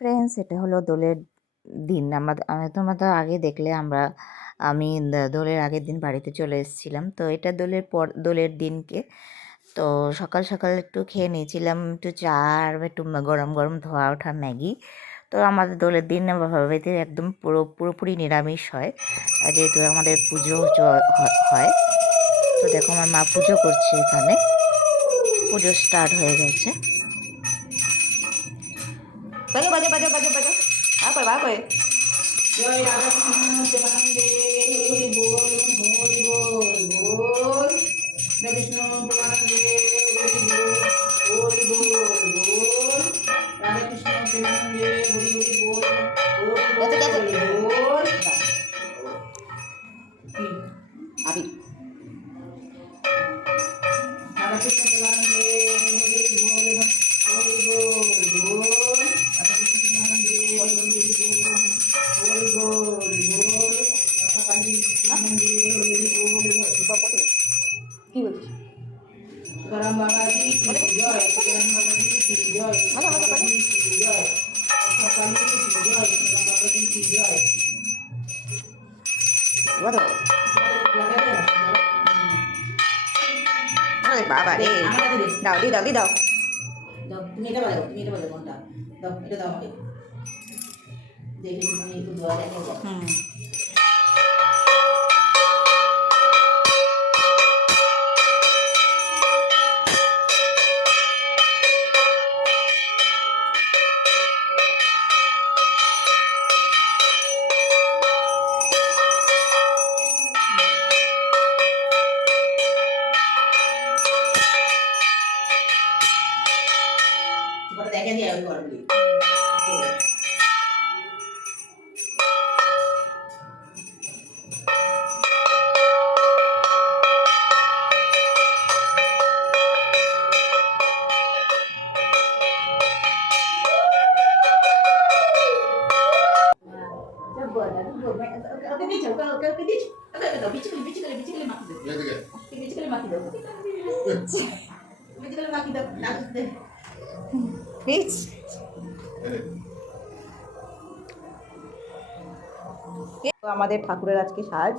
Friends, এটা হলো দোলের দিন। তোমরা তো আগে দেখলে আমি দোলের আগের দিন বাড়িতে চলে এসেছিলাম। তো এটা দোলের দিনকে তো সকাল সকাল একটু খেয়ে নিয়েছিলাম একটু চা আর একটু গরম গরম ধোয়া ওঠা ম্যাগি। তো আমাদের দোলের দিন বাড়িতে একদম পুরোপুরি নিরামিষ হয়, যেহেতু আমাদের পুজো হয়। তো দেখো আমার মা পুজো করছে, এখানে পুজো স্টার্ট হয়ে গেছে। বাজো বাজো বাজো বাজো বাজো বাবা জয় রাধা কৃষ্ণ প্রেমানন্দে হরি বল হরি বল বল রাধা কৃষ্ণ প্রেমানন্দে হরি বল বল রাধা কৃষ্ণ প্রেমানন্দে হরি হরি বল বল আবি রাধা কৃষ্ণ প্রেমানন্দে হরি বল হরি বল বল রাধা কৃষ্ণ প্রেমানন্দে হরি বল হরি বল কি বলছিস? গরম বাবাজি জয়, গরম বাবাজি জয়, বাবাজি জয়, গরম বাবাজি জয়। আরে বাবা রে, দাও দি দাও দি দাও দাও, তুমি এটা বাজাও, কোনটা দাও, এটা দাও আমাকে দেখে তুমি একটু দোয়া দেখে দাও। দেখে দিয়ে আমি করবি আমাদের ঠাকুরের আজকে সাজ।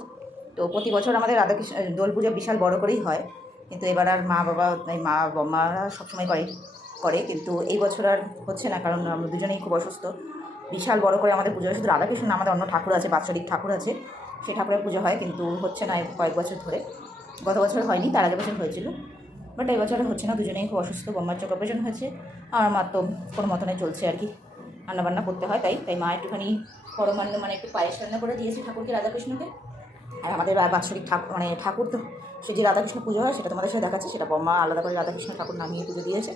তো প্রতি বছর আমাদের রাধাকৃষ্ণ দোল পুজো বিশাল বড় করেই হয়, কিন্তু এবার আর মা বাবারা সবসময় করে কিন্তু এই বছর আর হচ্ছে না, কারণ আমরা দুজনেই খুব অসুস্থ। বিশাল বড় করে আমাদের পুজো হয়, শুধু রাধাকৃষ্ণ না, আমাদের অন্য ঠাকুর আছে, বাৎসরিক ঠাকুর আছে, সেই ঠাকুরের পুজো হয়, কিন্তু হচ্ছে না কয়েক বছর ধরে। গত বছর হয়নি, তার আগের বছর হয়েছিল, বাট এই বছর হচ্ছে না, দুজনেই খুব অসুস্থ। বোম্মার চোখ অপারেশন হয়েছে, আর আমার তো কোনো মতনে চলছে আর কি, রান্নাবান্না করতে হয়, তাই মা একটুখানি পরমান্ন মানে একটু পায়েস রান্না করে দিয়েছে ঠাকুরকে, রাধাকৃষ্ণকে। আর আমাদের বাৎসরিক ঠাকুর তো সে যে রাধাকৃষ্ণ পুজো হয় সেটা তোমাদের সাথে দেখাচ্ছে, সেটা বম্মা আলাদা করে রাধাকৃষ্ণ ঠাকুর নামিয়ে পুজো দিয়েছে।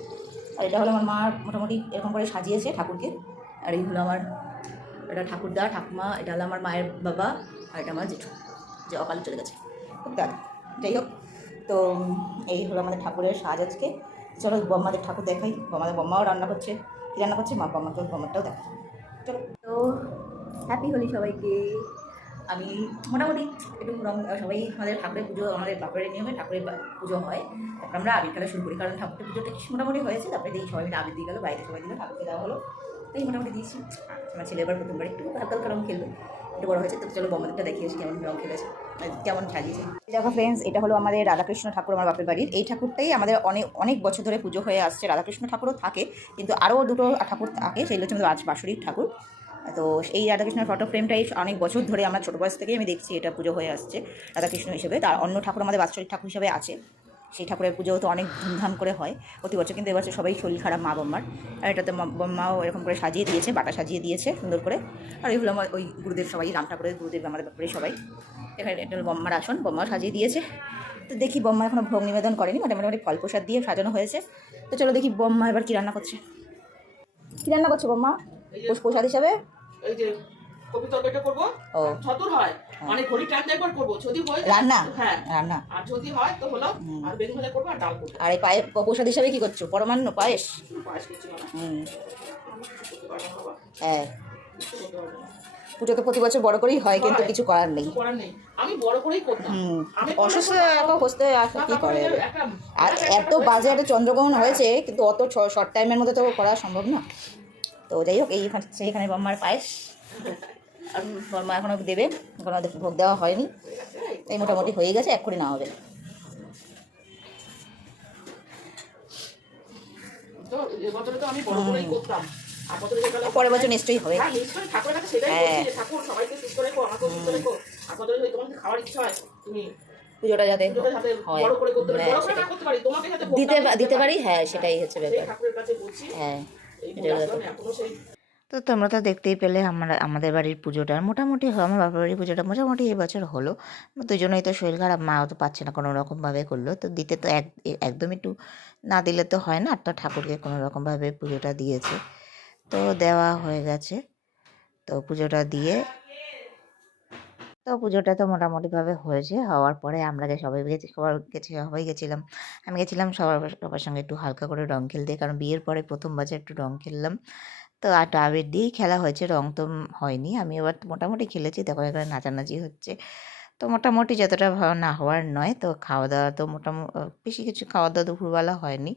আর এটা হলো আমার মা মোটামুটি এরকম করে সাজিয়েছে ঠাকুরকে। আর এই হলো আমার এটা ঠাকুরদা ঠাকুমা, এটা হলো আমার মায়ের বাবা, আর এটা আমার জেঠু যে অকালে চলে গেছে, খুব দাদা। যাই হোক, তো এই হলো আমাদের ঠাকুরের সাজ আজকে। চলো বম্মাদের ঠাকুর দেখাই, বম্মাও রান্না করছে, কী রান্না করছে মা, বম্মারটাও দেখা। চলো, তো হ্যাপি হোলি সবাইকে। আমি মোটামুটি একটু সবাই আমাদের ঠাকুরের পুজো, আমাদের বাপের নিয়মে ঠাকুরের পুজো হয়, তারপর আমরা আবির খেলা শুরু করি, কারণ ঠাকুরের পুজোটা মোটামুটি হয়েছে, তারপরে দিই সবাই মিলে আবির দিয়ে গেলো, বাড়িতে সবাই দিল, ঠাকুরকে দেওয়া হলো, তাই মোটামুটি দিয়েছি। আমার ছেলে এবার প্রথমবার একটু হালকা রঙ খেলবে, একটু বড়ো হয়েছে, তো চলো বম্মাদেরটা দেখিয়েছি কেমন রঙ খেলেছে, কেমন সাজিয়েছে। দেখো ফ্রেন্ডস, এটা হলো আমাদের রাধাকৃষ্ণ ঠাকুর, আমার বাপের বাড়ির। এই ঠাকুরটাই আমাদের অনেক বছর ধরে পুজো হয়ে আসছে। রাধাকৃষ্ণ ঠাকুরও থাকে, কিন্তু আরও দুটো ঠাকুর থাকে, সেগুলো হচ্ছে আমাদের বাৎসরিক ঠাকুর। তো এই রাধাকৃষ্ণের ফটো ফ্রেমটাই অনেক বছর ধরে, আমরা ছোটো বয়স থেকেই আমি দেখছি এটা পুজো হয়ে আসছে রাধাকৃষ্ণ হিসেবে। তার অন্য ঠাকুর আমাদের বাৎসরিক ঠাকুর হিসেবে আছে, সেই ঠাকুরের পুজো তো অনেক ধুমধাম করে হয় প্রতি বছর, কিন্তু এবছর সবাই শরীর খারাপ মা বম্মার, আর এটাতে বম্মাও এরকম করে সাজিয়ে দিয়েছে, বাটা সাজিয়ে দিয়েছে সুন্দর করে। আর এই হলো আমার ওই গুরুদেব, সবাই রাম ঠাকুরের গুরুদেব, আমাদের ব্যাপারে সবাই। এখানে এটা হলো বম্মার আসন, বম্মাও সাজিয়ে দিয়েছে। তো দেখি, বম্মা এখনও ভোগ নিবেদন করেনি, মোটামুটি ফল প্রসাদ দিয়ে সাজানো হয়েছে। তো চলো দেখি বম্মা এবার কী রান্না করছে। কী রান্না করছে বম্মা প্রসাদ হিসাবে? এই যে কপি তরকারিটা করব, ছতুর হয় মানে ঘড়ি টাইম একবার করব, যদি হয় রান্না, হ্যাঁ রান্না, আর যদি হয় তো হলো, আর বেগুন ভাজা করব আর ডাল করব। আর এই প্রসাদ হিসাবে কি করছো? পরমান্ন পায়েস? পায়েস কিছু না। হ্যাঁ, পুজো তো প্রতি বছর বড় করেই হয়, কিন্তু কিছু করার নেই, আমি বড় করেই করতাম। অসুস্থ হতে আসলে কী করে, আর এত বাজে একটা চন্দ্রগ্রহণ হয়েছে, কিন্তু অত শর্ট টাইমের মধ্যে তো করা সম্ভব না। তো যাই হোক সেইখানে বম্মার পায়েস, আর বম্মা এখনও দেবে, এখনও ভোগ দেওয়া হয়নি, এই মোটামুটি হয়ে গেছে, এক্ষুনি নেওয়া হবে। তো এবছরে তো আমি বড় করেই করতাম, আর বছরে যেগুলো পরের বছর নিশ্চয়ই হবে। হ্যাঁ নিশ্চয়ই ঠাকুরের কাছে সেটাই হ্যাঁ। বলছি যে ঠাকুর সবাইকে সুস্থ রেখো, আমাকেও সুস্থ রেখো, আর বছরে যদি তোমার খাওয়ার ইচ্ছা হয় তুমি পুজোটা যাতে পুজোটা যাতে হয়, বড় করে করতে পারি, হ্যাঁ, বড় করে না সেটাই। করতে পারি, তোমাকে যাতে ভোগটা দিতে পারি, হ্যাঁ সেটাই হচ্ছে সেই ব্যাপার। ঠাকুরের কাছে বলছি। হ্যাঁ, এই এটাই বলে ব্যাপার। আসলাম, এখনো সেই তো তোমরা তো দেখতেই পেলে আমাদের বাড়ির পুজোটা মোটামুটি আমার বাবার বাড়ির পুজোটা মোটামুটি এবছর হলো। দুজনেই তো শরীর খারাপ, মাও তো পাচ্ছে না, কোনো রকমভাবে করলো, তো দিতে তো একদম একটু না দিলে তো হয় না, তো ঠাকুরকে কোনো রকমভাবে পুজোটা দিয়েছে, তো দেওয়া হয়ে গেছে। তো পুজোটা দিয়ে তো পুজোটা তো মোটামুটিভাবে হয়েছে, হওয়ার পরে আমরা যে সবাই সবাই গেছিলাম, আমি গেছিলাম সবার সঙ্গে একটু হালকা করে রং খেলতে, কারণ বিয়ের পরে প্রথমবার একটু রং খেললাম। তো আর আবির দিয়েই খেলা হয়েছে, রং তো হয়নি। আমি এবার মোটামুটি খেলেছি, দেখো এখানে নাচানাচি হচ্ছে। তো মোটামুটি যতটা না হওয়ার নয়, তো খাওয়া দাওয়া তো বেশি কিছু খাওয়া দাওয়া দুপুরবেলা হয়নি,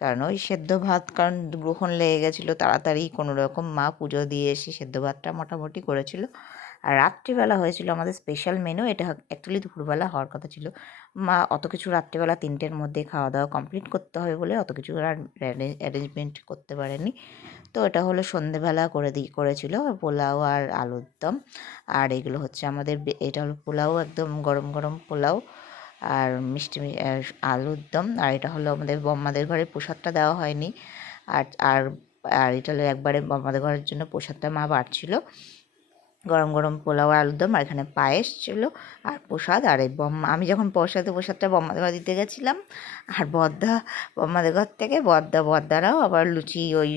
কারণ ওই সেদ্ধ ভাত, কারণ গ্রহণ লেগে গেছিলো তাড়াতাড়ি, কোনো রকম মা পুজো দিয়ে এসে সেদ্ধ ভাতটা মোটামুটি করেছিল। আর রাত্রিবেলা হয়েছিল আমাদের স্পেশাল মেনু, এটা অ্যাকচুয়ালি দুপুরবেলা হওয়ার কথা ছিল। মা অত কিছু রাত্রিবেলা 3টের মধ্যে খাওয়া দাওয়া কমপ্লিট করতে হবে বলে অত কিছু আর অ্যারেঞ্জমেন্ট করতে পারেনি। তো এটা হলো সন্ধেবেলা করেছিল পোলাও আর আলুর দম, আর এগুলো হচ্ছে আমাদের এটা হলো পোলাও, একদম গরম গরম পোলাও আর মিষ্টি আলুর দম, আর এটা হলো আমাদের বম্মাদের ঘরে প্রসাদটা দেওয়া হয়নি, আর আর আর এটা হলো একবারে বম্মাদের ঘরের জন্য প্রসাদটা মা বাড়ছিল, গরম গরম পোলাও আর আলুর দম, আর এখানে পায়েস ছিল আর প্রসাদ। আর এই আমি যখন প্রসাদটা বম্মাদের ঘর দিতে গেছিলাম, আর বম্মাদের ঘর থেকে বদ্দারাও আবার লুচি ওই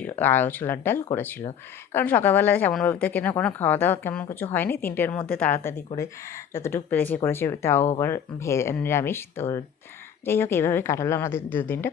ছোলার ডাল করেছিল, কারণ সকালবেলা যেমনভাবে কেন কোনো খাওয়া দাওয়া কেমন কিছু হয়নি, 3টের মধ্যে তাড়াতাড়ি করে যতটুকু করেছে, তাও আবার নিরামিষ। তো যাই হোক, এইভাবে কাটালো আমাদের 2 দিনটা।